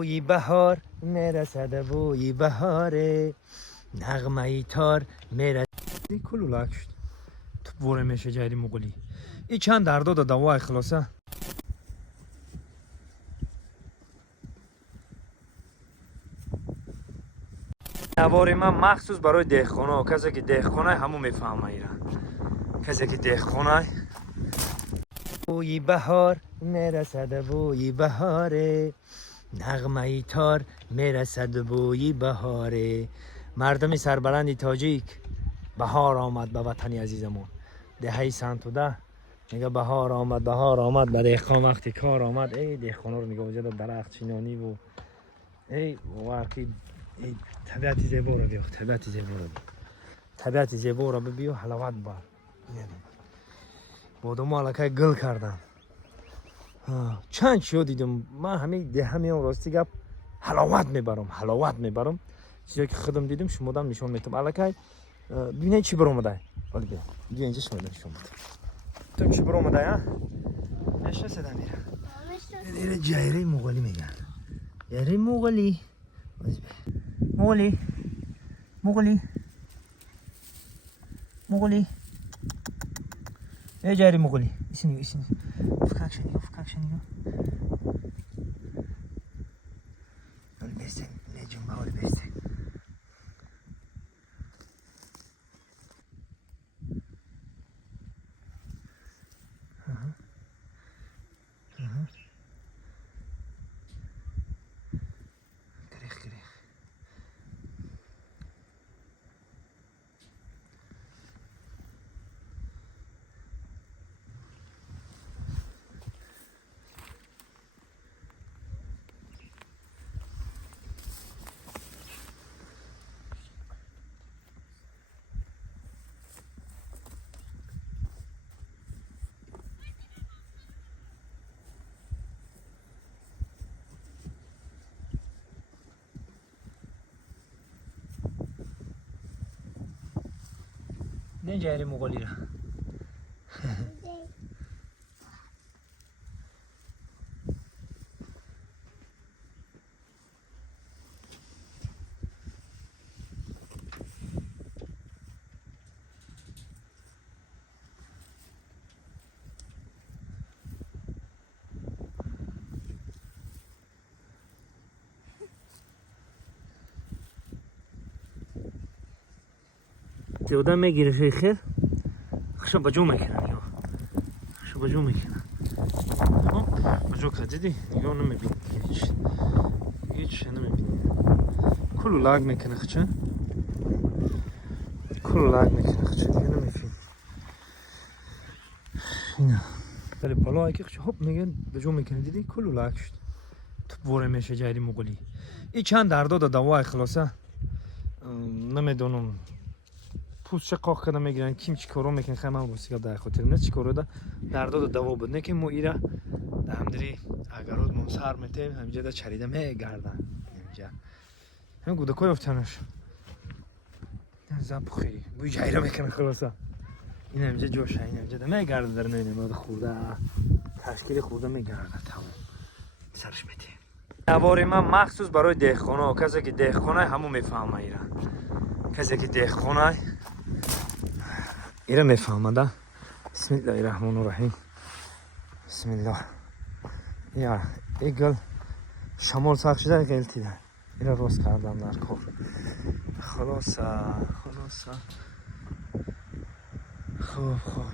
بوی بهار میرسد بوی بهاره نغمه ای تار میرسد کلولاک شد تو بوره میشه جایری مغولی ای چند دردا دا دوای خلاصه نواری من مخصوص برای دهخانه کسی که دهخانه همون میفهمه ایران کسی که دهخانه بوی بهار میرسد بوی بهاره نغمه ای تار میرسد بوی بهاره مردم سربلند تاجیک بهار آمد به وطن عزیزمون دهه سنتوده میگه بهار آمد به دهقان وقتی کار آمد ای دهقانا رو نگاه وجد درخت چینانی و ای واقعی ای طبیعت زیبا رو بیو طبیعت زیبا رو ببیو حلاوت بار بادام علکه گل کردم چند چیو دیدم من همه راستی گپ حلاوت میبرم چیزی که خودم دیدم شما دام نشون میدم علکه ببینید چی برآمده ولی بیا اینجا شما نشون میدم تو چی برآمده ها نشسته میره جایره مغولی میگن جایره مغولی ای جایره مغولی اسمی فکاک شنیگو ولی بیسته لیجون با ولی بیسته گریخ نه جایره مغولی را تیودا میگیره خیر خشو بجو میکنن بجو که دیدی نگاه نمیبینی هیچ نمیبینی کلو لاگ میکنه خچه دیگه نمیفهمی اینا ولی بالا اگه خچه هپ میگن بجو میکنه دیدی کلو لاگ شد تو بوره میشه جایری مغولی ای چند دردا دا دوای خلاصه نمیدونم پوست چه قاق کنه میگیرن کیم چی کارو میکنه خیلی من روسیگا در خاطر نه چی کارو دا دردا دوا بود نه که مو ایره در همدری اگر رود ممسر میتیم همینجا دا چریده میگردن اینجا هم گوده کوی افتانش زب خیلی بوی جایره میکنه خلاصه این همینجا جوشه این همینجا دا میگرده در نوینه باید خورده تشکیل خورده میگرده تمام سرش میتیم نواری من مخصوص برای دهخانه کسی که دهخانه همون میفهمه ایران کسی که دهخانه ایران میفهمه ده بسم الله الرحمن الرحیم بسم الله یا این گل شمال سرخ شده غلطی ده ایران روز کردم در کار خلاصه خوب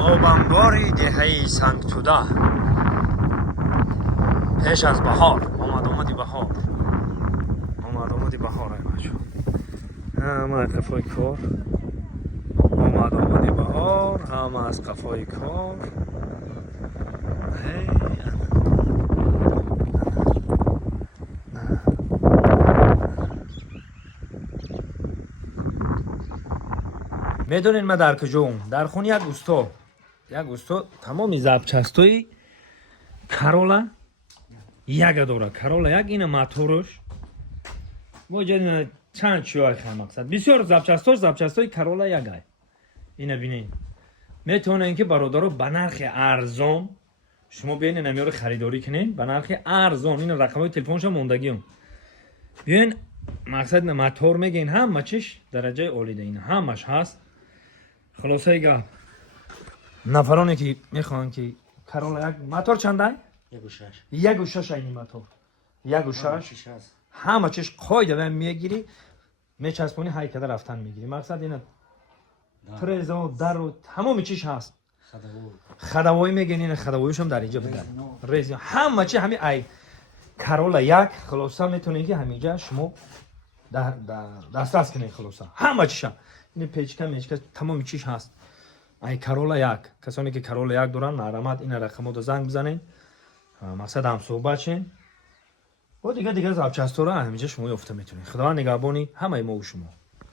آبانگاری دهه سنگتوده پیش از بهار آمدی بهار ای بچه همه از قفای کار آمدی بهار همه از قفای کار میدونین من در کجام در خون یک اوستا تمامی زبچستوی کارولا یک داره کارولا یک اینه موتورش واجد چند چیای خیلی مقصد بسیار زبچستای کارولا یگای اینو ببینید میتونن که برادرو به نرخ ارزان شما بیاین اینا رو خریداری کنین به نرخ ارزان این رقمای تلفنش هم موندگیون بیاین مقصد موتور میگین همه چیش درجه عالی ده این همش هست خلاصه گپ نفرانی که میخوان که کارولا یک موتور چنده 1.6 این موتور 1.6 همه چیش قاعده و میگیری میچسبونی های کده رفتن میگیری مقصد اینه ترزا در و تمام چیش هست خدوایی میگن این خدواییش هم در اینجا بده ریزی همه چی همین ای کارولا یک خلاصه میتونید که همینجا شما دسترس کنید خلاصه همه چیش هم این پیچکا تمام چیش هست ای کارولا یک کسانی که کارولا یک دارن مرحمت این رقمو دو زنگ بزنین مقصد هم صحبت شین و دیگه زبچستورا همینجا شما یافته میتونید خدا نگهبانی همه ما و شما